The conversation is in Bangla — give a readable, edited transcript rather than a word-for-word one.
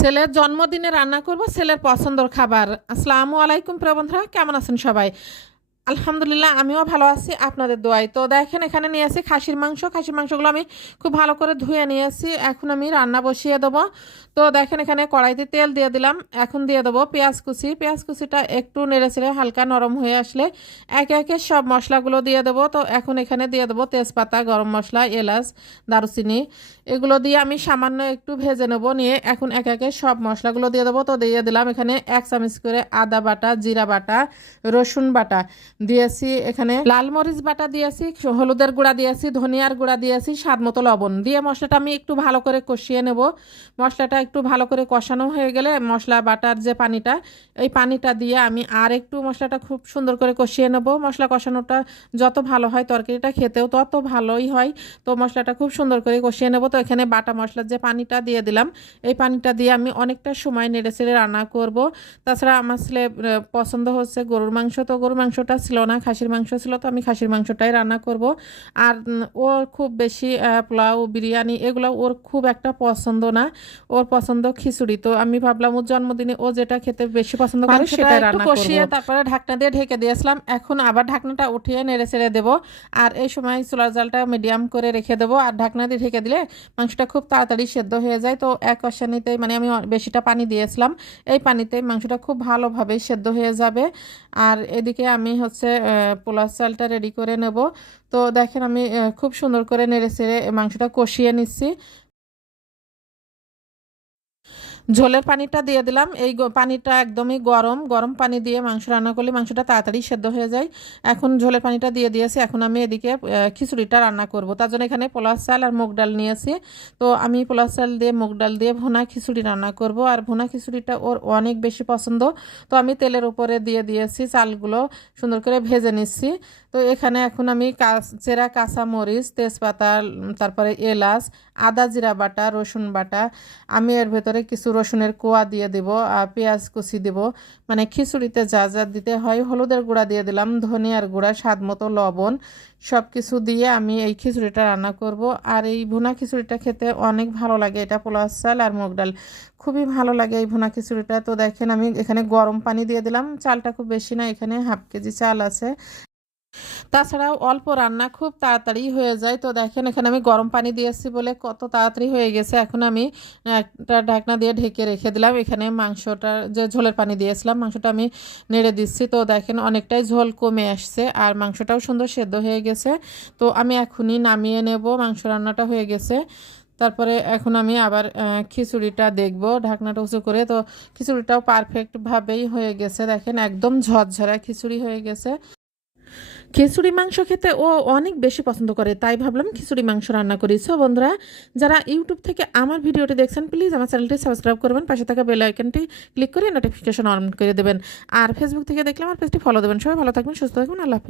ছেলের জন্মদিনে রান্না করব ছেলের পছন্দের খাবার। আসসালামু আলাইকুম প্রিয় বন্ধুরা, কেমন আছেন সবাই? আলহামদুলিল্লাহ, আমিও ভালো আছি আপনাদের দোয়ায়। তো দেখেন, এখানে নিয়ে আসি খাসির মাংস। খাসির মাংসগুলো আমি খুব ভালো করে ধুয়ে নিয়ে আসি। এখন আমি রান্না বসিয়ে দেবো। তো দেখেন, এখানে কড়াইতে তেল দিয়ে দিলাম। এখন দিয়ে দেবো পেঁয়াজ কুচি। পেঁয়াজ কুচিটা একটু নেড়েচেড়ে হালকা নরম হয়ে আসলে একে একে সব মশলাগুলো দিয়ে দেবো। তো এখন এখানে দিয়ে দেবো তেজপাতা, গরম মশলা, এলাচ, দারুচিনি। এগুলো দিয়ে আমি সামান্য একটু ভেজে নেবো। নিয়ে এখন একে একে সব মশলাগুলো দিয়ে দেবো। তো দিয়ে দিলাম এখানে 1 চামচ করে আদা বাটা, জিরা বাটা, রসুন বাটা দিয়েছি, এখানে লাল মরিচ বাটা দিয়েছি, হলুদের গুঁড়া দিয়েছি, ধনিয়ার গুঁড়া দিয়েছি, স্বাদ মতো লবণ দিয়ে মশলাটা আমি একটু ভালো করে কষিয়ে নেব। মশলাটা একটু ভালো করে কষানো হয়ে গেলে মশলা বাটার যে পানিটা, এই পানিটা দিয়ে আমি আর একটু মশলাটা খুব সুন্দর করে কষিয়ে নেব। মশলা কষানোটা যত ভালো হয় তরকারিটা খেতেও তত ভালোই হয়। তো মশলাটা খুব সুন্দর করে কষিয়ে নেব। তো এখানে বাটা মশলার যে পানিটা দিয়ে দিলাম, এই পানিটা দিয়ে আমি অনেকটা সময় নেড়ে চেড়ে রান্না করব। তাছাড়া আমার ছেলে পছন্দ হচ্ছে গরুর মাংস। তো গরুর মাংসটা ছিল না, খাসির মাংস ছিল। তো আমি খাসির মাংসটাই রান্না করব। আর ওর খুব বেশি পোলাও, বিরিয়ানি এগুলো ওর খুব একটা পছন্দ না। ওর পছন্দ খিচুড়ি। তো আমি ভাবলাম ওর জন্মদিনে ও যেটা খেতে বেশি পছন্দ করে সেটাই রান্না করব। কষিয়ে তারপরে ঢাকনা দিয়ে ঢেকে দিয়েছিলাম। এখন আবার ঢাকনাটা উঠিয়ে নেড়ে ছেড়ে দেবো। আর এই সময় চুলার জালটা মিডিয়াম করে রেখে দেবো। আর ঢাকনা দিয়ে ঢেকে দিলে মাংসটা খুব তাড়াতাড়ি সেদ্ধ হয়ে যায়। তো এক কষানিতেই, মানে আমি বেশিটা পানি দিয়েছিলাম, এই পানিতে মাংসটা খুব ভালোভাবে সেদ্ধ হয়ে যাবে। আর এদিকে আমি হচ্ছে পোলাও চালটা রেডি করে নেব। তো দেখেন, আমি খুব সুন্দর করে নেড়ে চেড়ে মাংসটা কষিয়ে নিচ্ছি। ঝোলের পানিটা দিয়ে দিলাম। এই পানিটা একদমই গরম। গরম পানি দিয়ে মাংস রান্না করলে মাংসটা তাড়াতাড়ি সেদ্ধ হয়ে যায়। এখন ঝোলের পানিটা দিয়ে দিয়েছি। এখন আমি এদিকে খিচুড়িটা রান্না করব। তার জন্য এখানে পোলাও চাল আর মুগ ডাল নিয়েছি। তো আমি পোলাও চাল দিয়ে মুগ ডাল দিয়ে ভুনা খিচুড়ি রান্না করব। আর ভুনা খিচুড়িটা ওর অনেক বেশি পছন্দ। তো আমি তেলের উপরে দিয়ে দিয়েছি, চালগুলো সুন্দর করে ভেজে নিচ্ছি। তো এখানে এখন আমি চেরা কাঁচা মরিচ, তেজপাতা, তারপরে এলাচ, আদা জিরা বাটা, রসুন বাটা, আমি এর ভেতরে কিছু রসুনের কোয়া দিয়ে দেব, আর পেঁয়াজ কুচি দেব। মানে খিচুড়িতে যা যা দিতে হয়, হলুদের গুঁড়া দিয়ে দিলাম, ধনিয়ার গুঁড়া, স্বাদ মতো লবণ, সব কিছু দিয়ে আমি এই খিচুড়িটা রান্না করব। আর এই ভুনা খিচুড়িটা খেতে অনেক ভালো লাগে। এটা পোলাও চাল আর মুগ ডাল, খুবই ভালো লাগে এই ভুনা খিচুড়িটা। তো দেখেন, আমি এখানে গরম পানি দিয়ে দিলাম। চালটা খুব বেশি না, এখানে হাফ কেজি চাল আছে। তাছাড়াও অল্প রান্না খুব তাড়াতাড়ি হয়ে যায়। তো দেখেন, এখানে আমি গরম পানি দিয়েছি বলে কত তাড়াতাড়ি হয়ে গেছে। এখন আমি একটা ঢাকনা দিয়ে ঢেকে রেখে দিলাম। এখানে মাংসটা যে ঝোলের পানি দিয়েছিলাম, মাংসটা আমি নেড়ে দিচ্ছি। তো দেখেন, অনেকটাই ঝোল কমে আসছে আর মাংসটাও সুন্দর সেদ্ধ হয়ে গেছে। তো আমি এখনই নামিয়ে নেব। মাংস রান্নাটা হয়ে গেছে। তারপরে এখন আমি আবার খিচুড়িটা দেখব ঢাকনাটা উঁচু করে। তো খিচুড়িটাও পারফেক্টভাবেই হয়ে গেছে। দেখেন, একদম ঝরঝরা খিচুড়ি হয়ে গেছে। খিচুড়ি মাংস খেতে ও অনেক বেশি পছন্দ করে, তাই ভাবলাম খিচুড়ি মাংস রান্না করি। সো বন্ধুরা, যারা ইউটিউব থেকে আমার ভিডিওটি দেখছেন, প্লিজ আমার চ্যানেলটি সাবস্ক্রাইব করবেন, পাশে থাকা বেল আইকনটি ক্লিক করে নোটিফিকেশন অন করে দেবেন। আর ফেসবুক থেকে দেখলে আমার পেজটি ফলো দেবেন। সবাই ভালো থাকবেন, সুস্থ থাকবেন। আল্লাহ হাফেজ।